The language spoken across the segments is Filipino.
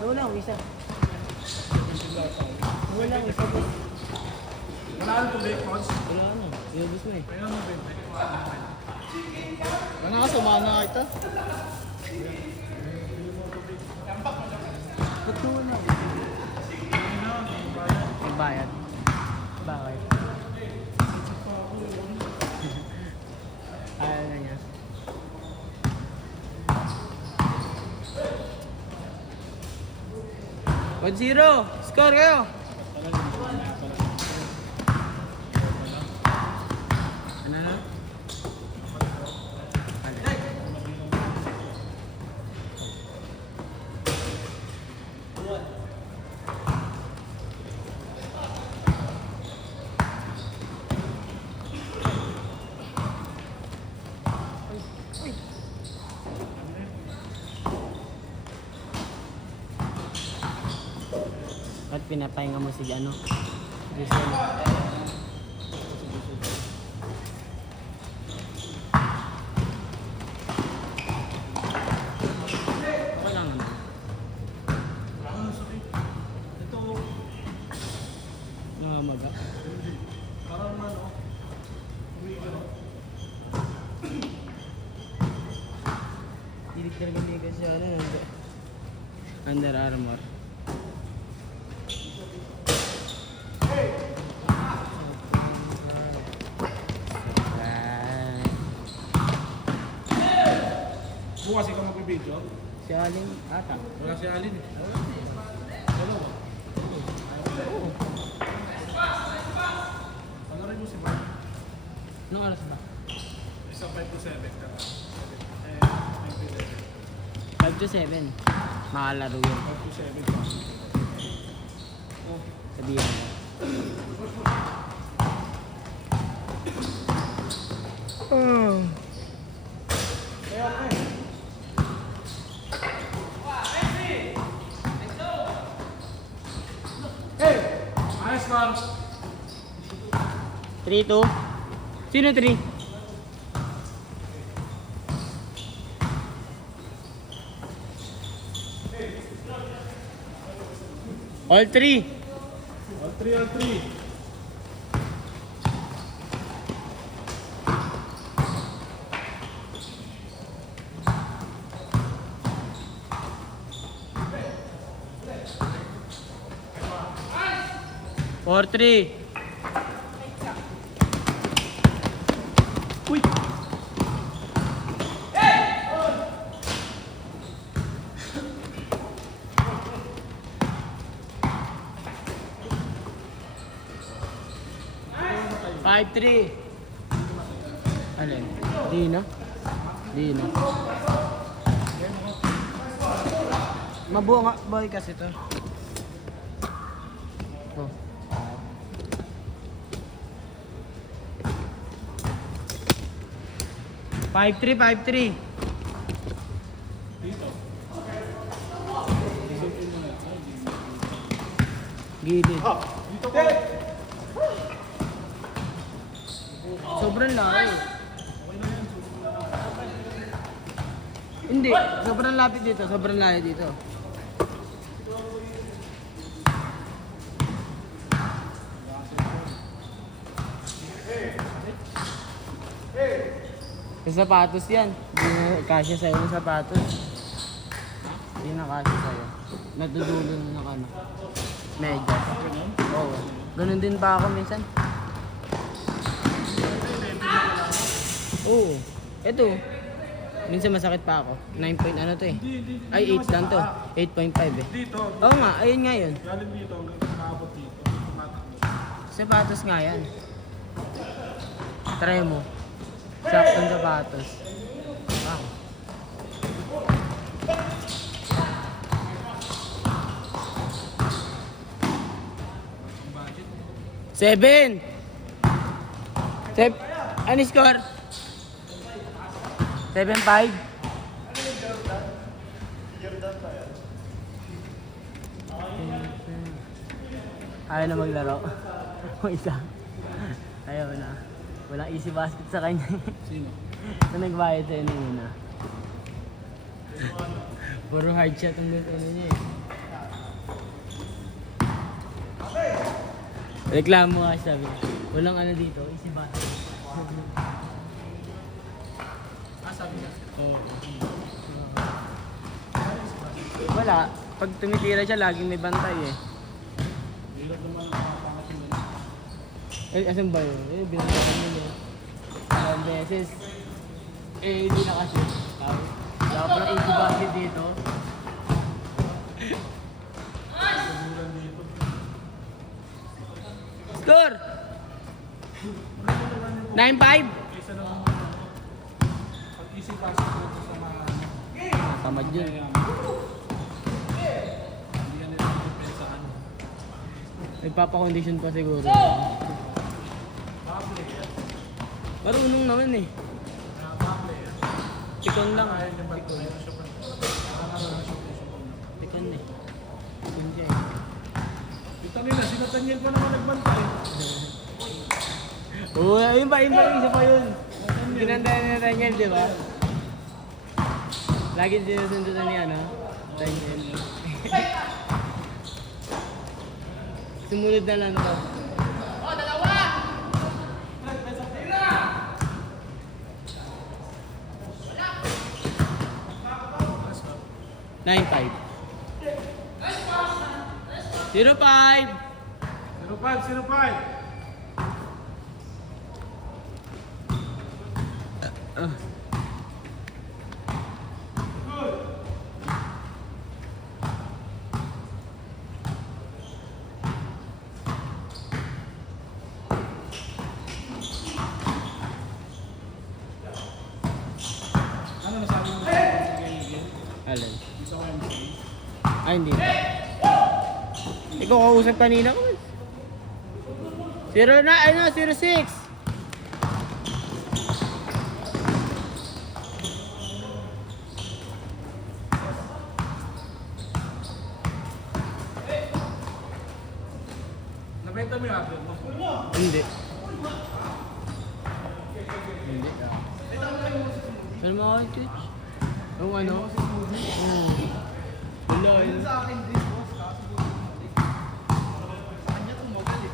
Wala lang, isa. Wala lang, isa. Wala na itong bake pods. Wala na. Iubos mo eh. Kaya ano ba? Wala ka, sumana ka ito. Ba't ko wala? Magbayad. Bakit? Ayaw na niya. One zero! Score kayo! Ano na? Ba't pinapahinga mo si ano? Jason. Okay lang naman. Ito, Nakamaga. parang ano, uwi ka no? Tilig-tilig siya ano, Under Armour. Bukas ikaw magbibideo. Si Aling ata. Wala si Alin eh. Dalawa. Ano rin mo si Mark? Anong oras ba? Isa 5 to 7 ka na. 5 to 7. Makalaro yun. 5 to 7 pa. Sabihan mo. Kaya ka eh. Hey! Ayos Mark! 3-2. Sino 3? All 3. All 3, all 3. Four, 3. Uy! Five, 3. Alin? Di na? Di na. Mabuo nga boy kasi to. Oh. 5-3, 5-3. Gilid. Dito ko. Sobrang laki. Hindi, sobrang lapit dito, sobrang layo dito. Yung sapatos yan. Hindi na kasya sa'yo yung sapatos. Hindi na kasya sa'yo. Natudulo na ng ano. Medyas. Oo. Ganun din pa ako minsan. Oo. Ito. Minsan masakit pa ako. 9 point ano to eh. Ay 8 lang to. 8.5 eh. Dito. Oo nga, ayun nga yun. Galing dito hanggang nakabot dito. Tumatakbo. Sapatos nga yan. Try mo. Saktong sapatos. Wow. Seven! Ano score? 7-5? Ayaw na maglaro. O isa. Ayaw na. Walang easy basket sa kanya. Sino? Na nagbayad sa'yo na yun ah. Puro hard shot ang gusto niya eh. Reklamo nga sabi. Walang ano dito, easy button. Sabi niya. Oo. Wala. Pag tumitira siya, laging may bantay eh. Hirap naman ang pangasinan. Asan ba yun? Binantayan mo yun. Ilang beses. Hindi na kasi. Wala pa ng easy basket dito. Sabulan dito. Score! 9-5? Kaysa naman pag easy passing ko sa mga Tamad yun. hindi yan nila depensahan. Nagpapakondisyon pa siguro. Backplay yan. Marunong naman eh. Backplay yan. Tikon lang. Kaya niya ba't tayo siya pa? Nakakaroon siya pa siya pa. Tikon eh. Tikon siya eh. Kita nila, sila Daniel pa naman nagbantay. Oo, ayun ba? Isa pa yun. Ginandayan na Daniel, di ba? Lagi sinusundutan ni ano? Daniel. Sumunod na lang to. Oh, dalawa! 9-5. 0-5. 05. Ano nasabi mo sa game? Alin? Isa ko yung Ay, hindi na. Ikaw kausap kanina ko. 06. Nabenta mo yung hardware mo? Hindi. Hindi. Pero mga Twitch? Yung ano? Wala yun. Sa akin din, boss. Kaso bumalik. Sa kanya tumagal eh.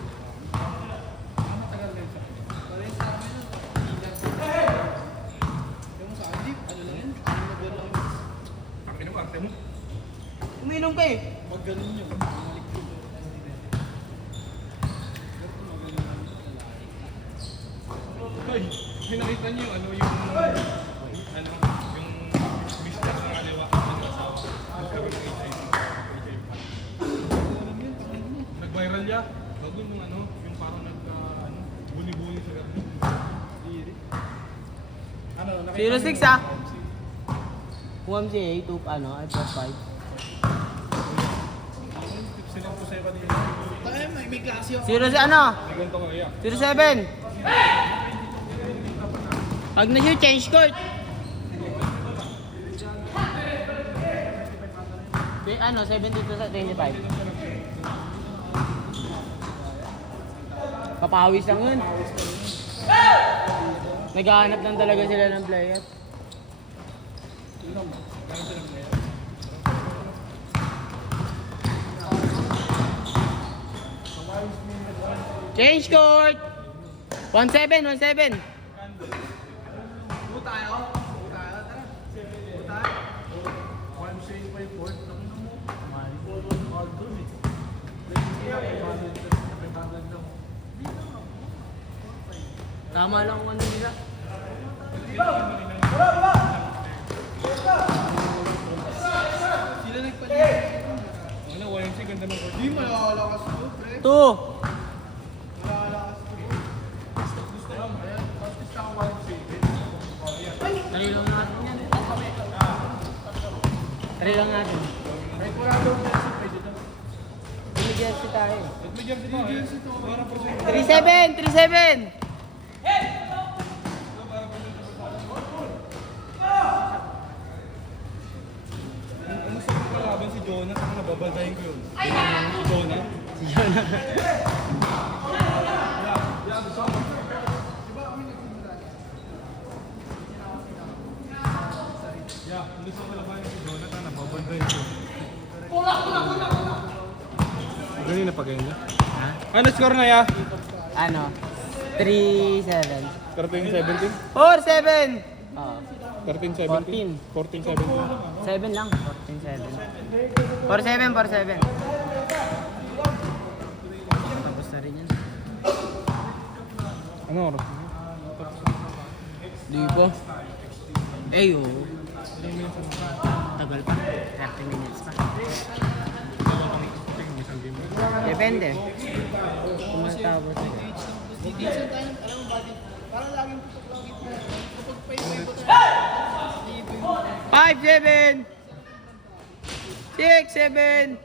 Matagal din sa kanya. Pero yung sa amin, ilan sa kanya. Yung sa akin, ano lang yun? Ano na lang yun? Ang pinamarte mo? Uminom ka eh. Wag ganun yun. Bumalik ko. Ay, pinakita niyo ano yung business ng kaliwa ng asawa. Nagkaroon ng HIV. Nag-viral ya. Bago nung ano, yung parang buni-buni sa garden. Ano, 06 ah. UMCA, 2 ano, ay plus 5. Silang po sa'yo kanina. Tayo, may klase ako. 0 si ano? May ganito ko, iya. 07. Pag na-shoot, change court. Ano, 72 sa 25. Papawis lang yun. Naghahanap lang talaga sila ng player. Change court! 17. Tama lang kung ano nila. Sila nagpalit. Ano, YMC, ganda ng court. Di, malalakas to, pre. 2. Malalakas to. Gusto lang, ayan. Basta ako YMC. Try lang natin yan. Try lang natin. Kahit wala daw jersey, pwede daw. Jersey tayo. Ba't may jersey to? Jersey to. Para po sa'yo. 37. Ano sa mga kalaban si Jonah? Ang nababantayin ko yun. Si Jonah? Si Jonah. Yeah, ano sa kalaban si Jonah? Nababantayin ko. Ganun na pa ganyan? Ano score na ya? Ano? 3-7. 13-17? 4-7! Oo. 13-17? 14-17? 7 lang. 14-7. 4-7. Tapos na rin yan. Ano oras? Di ba? Eh, oo. Tagal pa. 30 minutes pa. Depende. Kung matapos. Minsan tayo, alam mo ba, parang laging putok lang ito. Kapag pa-iba tayo. 5-7! 6-7!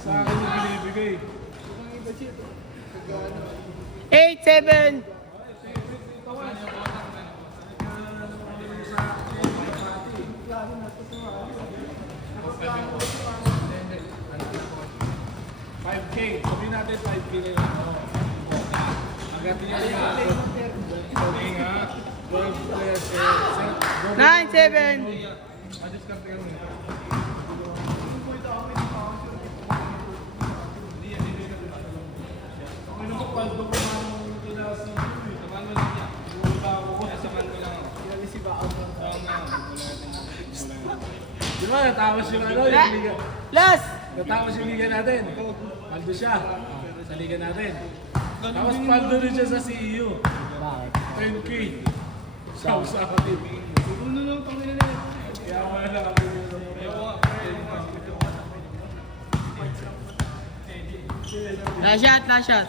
Sa akin yung binibigay. 8-7! $5K. Sabihin natin 5K na yun. Agad niya yan. Okay nga. 12 players. 9-7! Discount ka mo. Di ba natapos yung ano, yung liga? Last! Natapos yung liga natin. Paldo siya sa liga natin. Tapos paldo rin siya sa CEU. Bakit? 10K. Sa akin. Uno lang pang nila. Kaya wala kami yung Last shot.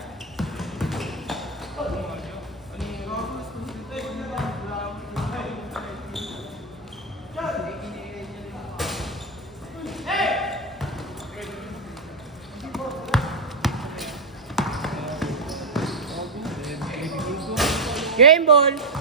Game ball!